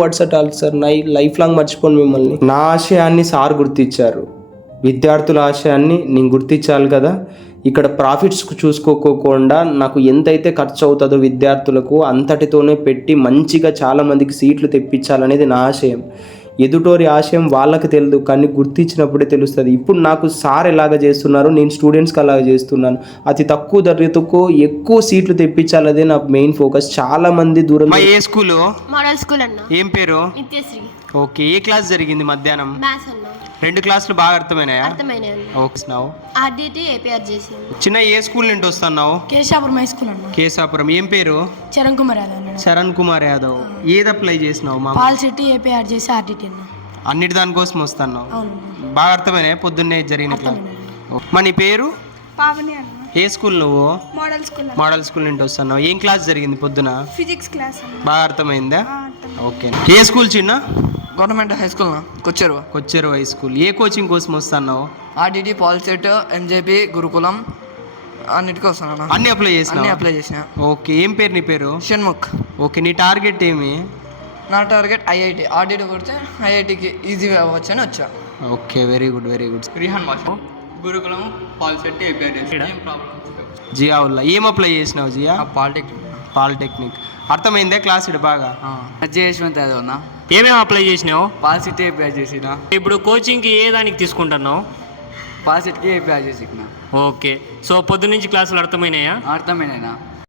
WhatsApp all sir నా life long మర్చిపోను మిమ్మల్ని. నా ఆశయాన్ని సార్ గుర్తించారు, విద్యార్థుల ఆశయాన్ని నేను గుర్తించాలి కదా. ఇక్కడ ప్రాఫిట్స్ చూసుకోకుండా నాకు ఎంతైతే ఖర్చు అవుతుందో విద్యార్థులకు అంతటితోనే పెట్టి మంచిగా చాలామందికి సీట్లు తెప్పించాలనేది నా ఆశయం. ఎదుటోరి ఆశయం వాళ్ళకి తెలియదు, కానీ గుర్తించినప్పుడే తెలుస్తుంది. ఇప్పుడు నాకు సార్ ఎలాగ చేస్తున్నారు, నేను స్టూడెంట్స్కి అలాగ చేస్తున్నాను. అతి తక్కువ ధరతో ఎక్కువ సీట్లు తెప్పించాలదే నా మెయిన్ ఫోకస్. చాలామంది దూరం. ఏ స్కూల్? మోడల్ స్కూల్ అన్న. ఏం పేరు? నిత్యశ్రీ. ఓకే, ఏ క్లాస్ జరిగింది మధ్యాహ్నం? మ్యాథ్స్ అన్న. 2 క్లాసులు బాగా అర్థమైనాయా? అర్థమైనాయి. ఓకే. ఆర్డిటి ఏపీఆర్ చేసి. చిన్న ఏ స్కూల్ నుండి వస్తున్నావు? కేశాపురం హై స్కూల్ అన్న. కేశాపురం. ఏం పేరు? చరణ్ కుమార్ యాదవ్ అన్న. చరణ్ కుమార్ యాదవ్. ఏది అప్లై చేసినావు? మా పాల్ సిటీ ఏపీఆర్ చేసి ఆర్డిటి అన్న. అన్నిటి దానికోసం వస్తున్నావు. అవును. బాగా అర్థమైనాయా పొద్దున్నే జరిగిన క్లాస్? మా నీ పేరు? పావని అన్న. ఏ స్కూల్ నువ్వు? మోడల్ స్కూల్ అన్న. మోడల్ స్కూల్ నుండి వస్తున్నావు. ఏం క్లాస్ జరిగింది పొద్దున? ఫిజిక్స్ క్లాస్ అన్న. బాగా అర్థమైందా? ఓకే. ఏ స్కూల్ చిన్న? Government high school Kocheru. Kocheru high school. ఏ కోచింగ్ కోసం వస్తున్నావు? ఆర్డిటి, పాల్సెట్, ఎంజేపీ, గురుకులం అన్నిటికీ వస్తాను. అన్ని అప్లై చేసిన? అన్ని అప్లై చేసిన. ఓకే. ఏం పేరు నీ పేరు? షణ్ముఖ్. ఓకే. నీ టార్గెట్ ఏమి? నా టార్గెట్ ఐఐటి. ఆర్డిటి కొడితే ఐఐటికి ఈజీగా అవ్వచ్చు అని వచ్చా. Okay, very good, very good. Rehan భాష, గురుకులం, పాల్సెట్, ఏపీఆర్ ఏం ప్రాబ్లం. జియావుల్లా. ఏం అప్లై చేసినావు జియా? పాలిటెక్నిక్. పాలిటెక్నిక్. అర్థమైందా క్లాస్ ఇటు బాగా? జయశ్వంత్ యాదవ్ అన్న. ఏమేమి అప్లై చేసినావు? పాల్సెట్ ఏపీఆర్ చేసిన. ఇప్పుడు కోచింగ్కి ఏ దానికి తీసుకుంటున్నావు? పాల్సెట్కి ఏపీఆర్ చేసిన. ఓకే. సో పొద్దు నుంచి క్లాసులు అర్థమైనాయా? అర్థమైనా.